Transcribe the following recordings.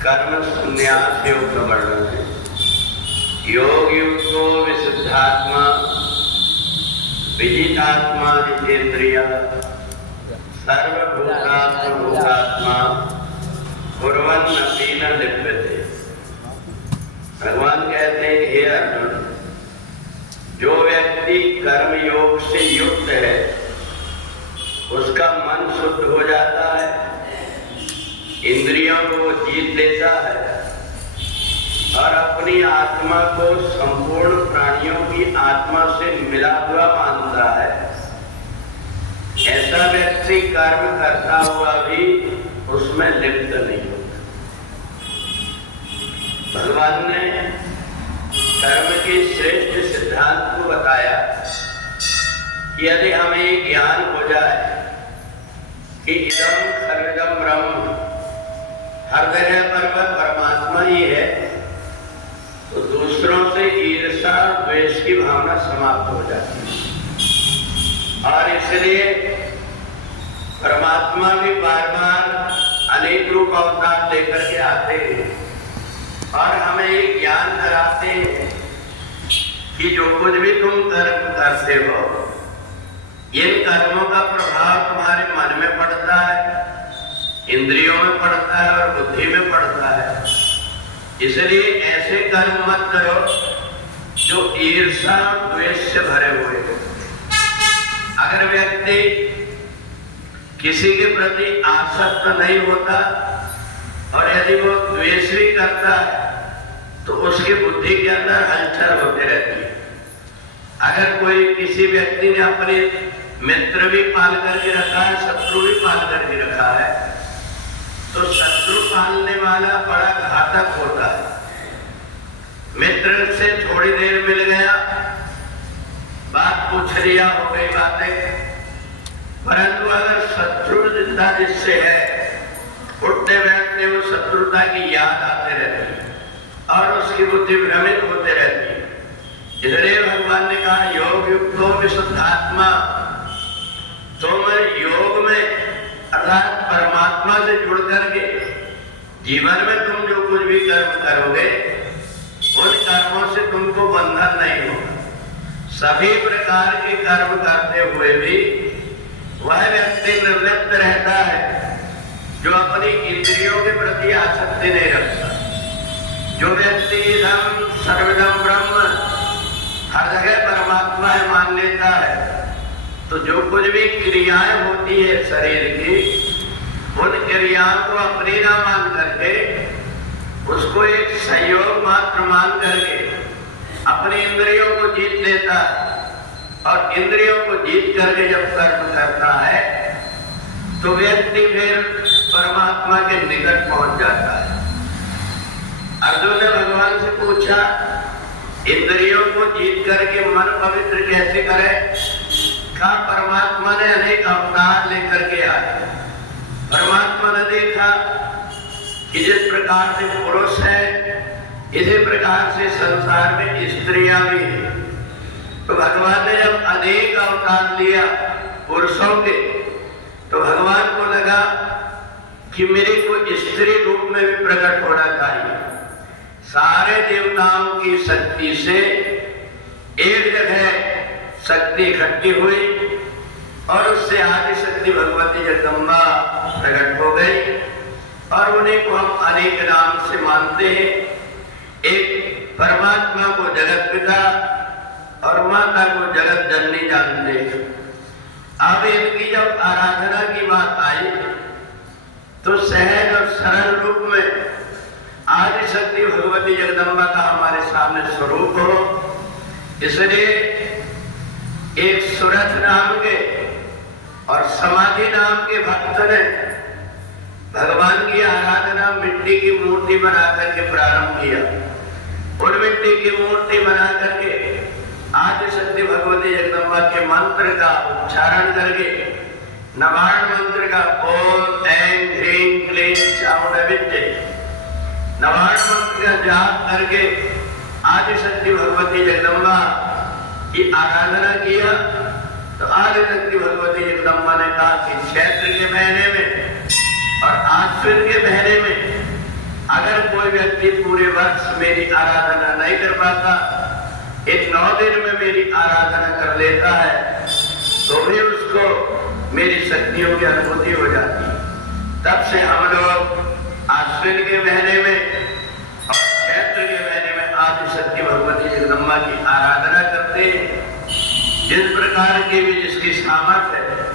कर्म संन्यास योग का वर्णन है। योग युक्त को विशुद्धात्मा विजितात्मा जितेंद्रिया सर्वभूतात्मा कुर्वन्नपि न लिप्यते। भगवान कहते हैं, हे अर्जुन, जो व्यक्ति कर्म योग से युक्त है उसका मन शुद्ध हो जाता है, इंद्रियों को जीत लेता है और अपनी आत्मा को संपूर्ण प्राणियों की आत्मा से मिला हुआ मानता है। ऐसा व्यक्ति कर्म करता हुआ भी उसमें लिप्त नहीं होता। भगवान ने कर्म के श्रेष्ठ सिद्धांत को बताया कि यदि हमें ज्ञान हो जाए कि इदम सर्वगम ब्रह्म, हर जगह पर वह परमात्मा ही है, तो दूसरों से ईर्ष्या और द्वेष की भावना समाप्त हो जाती है। और इसलिए परमात्मा भी बार बार अनेक रूप अवतार लेकर के आते हैं और हमें ये ज्ञान कराते हैं कि जो कुछ भी तुम कर्म करते हो, इन कर्मों का प्रभाव तुम्हारे मन में पड़ता है, इंद्रियों में पड़ता है और बुद्धि में पड़ता है। इसलिए ऐसे कर्म मत करो जो ईर्ष्या और द्वेष से भरे हुए हो। अगर व्यक्ति किसी के प्रति आसक्त नहीं होता और यदि वो द्वेष भी करता है तो उसकी बुद्धि के अंदर हलचल होते रहती है। अगर कोई किसी व्यक्ति ने अपने मित्र भी पाल करके रखा है, शत्रु भी पाल करके रखा है, तो शत्रु पालने वाला बड़ा घातक होता है। मित्र से थोड़ी देर मिल गया, बात पूछ लिया, हो गई बातें, परंतु अगर शत्रु जिंदा जिससे है, उठते बैठते वो शत्रुता की याद आते रहती है और उसकी बुद्धि भ्रमित होते रहती है। इसलिए भगवान ने कहा, योग युक्तो विशुद्धात्मा, तुम योग में अर्थात परमात्मा से जुड़ करके जीवन में तुम जो कुछ भी कर्म करोगे उन कर्मों से तुमको बंधन नहीं होगा। सभी प्रकार के कर्म करते हुए भी वह व्यक्ति निर्लिप्त रहता है जो अपनी इंद्रियों के प्रति आसक्ति नहीं रखता। जो व्यक्ति इदम सर्वगम ब्रह्म, हर जगह परमात्मा है मान लेता है, तो जो कुछ भी क्रियाएं होती है शरीर की, उन क्रियाओं को अपनी ना मान करके उसको एक संयोग मात्र मान करके अपनी इंद्रियों को जीत लेता है और इंद्रियों को जीत करके जब कर्म करता है तो व्यक्ति फिर परमात्मा के निकट पहुंच जाता है। अर्जुन ने भगवान से पूछा, इंद्रियों को जीत करके मन पवित्र कैसे करे? कहा, परमात्मा ने अनेक अवतार लेकर के आए। परमात्मा ने देखा कि जिस प्रकार से पुरुष है इसी प्रकार से संसार में स्त्रियां भी हैं। तो भगवान ने जब अनेक अवतार लिया पुरुषों के, तो भगवान को लगा कि मेरे को स्त्री रूप में भी प्रकट होना चाहिए। सारे देवताओं की शक्ति से एक जगह शक्ति इकट्ठी हुई और उससे आदि शक्ति भगवती जगदम्बा प्रकट हो गई और उन्हीं को हम अनेक नाम से मानते हैं। एक परमात्मा को जगत पिता और माता को जगत जननी जानते हैं। अब इनकी जब आराधना की बात आई तो सहज और सरल रूप में आदि शक्ति भगवती जगदम्बा का हमारे सामने स्वरूप हो। इसलिए एक सुरथ नाम के और समाधि नाम के भक्त ने भगवान की आराधना मिट्टी की मूर्ति बना करके प्रारंभ किया। उन मिट्टी की मूर्ति बना करके आदि शक्ति भगवती जगदम्बा के मंत्र का उच्चारण करके, नवाण मंत्र का ओम ऐं ह्रीं क्लीं चामुंडा, नवाण मंत्र का जाप करके आदि शक्ति भगवती जगदम्बा की आराधना किया। तो आदि शक्ति भगवती जगदम्बा ने कहा कि चैत्र के महीने में और आश्विन के महीने में अगर कोई व्यक्ति पूरे वर्ष मेरी आराधना नहीं कर पाता, एक 9 दिन में मेरी आराधना कर लेता है, तो भी उसको मेरी शक्तियों की अनुभूति हो जाती है। तब से हम लोग आश्विन के महीने में और चैत्र के महीने में आदि शक्ति भगवती जगदम्बा की आराधना करते हैं। जिस प्रकार की भी जिसकी सामर्थ्य है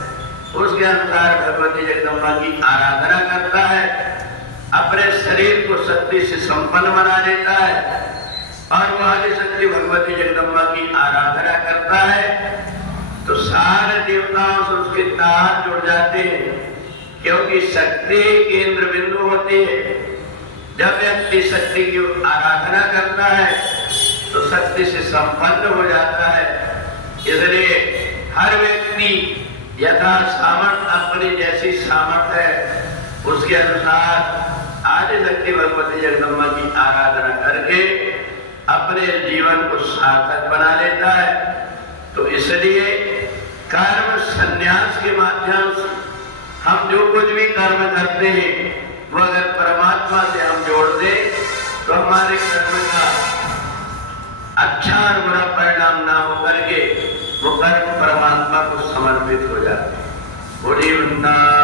उसके अनुसार भगवती जगदम्बा की आराधना करता है, अपने शरीर को शक्ति से संपन्न बना लेता है और वह आदि शक्ति भगवती जगदम्बा की आराधना करता है, तो सारे देवताओं से उसके तार जुड़ जाते हैं, क्योंकि शक्ति केंद्र बिंदु होती है। जब व्यक्ति शक्ति की आराधना करता है तो शक्ति से संपन्न हो जाता है। इसलिए हर व्यक्ति यथा सामर्थ्य अपनी जैसी सामर्थ्य है उसके अनुसार आदि शक्ति भगवती जगदम्बा की आराधना करके अपने जीवन को सार्थक बना लेता है। तो इसलिए कर्म संन्यास के माध्यम से हम जो कुछ भी कर्म करते हैं वो अगर परमात्मा से हम जोड़ दें तो हमारे कर्म का अच्छा और बुरा परिणाम ना होकर के वो कर्म परमात्मा को समर्पित हो जाते हैं। बोलिए वृंदावन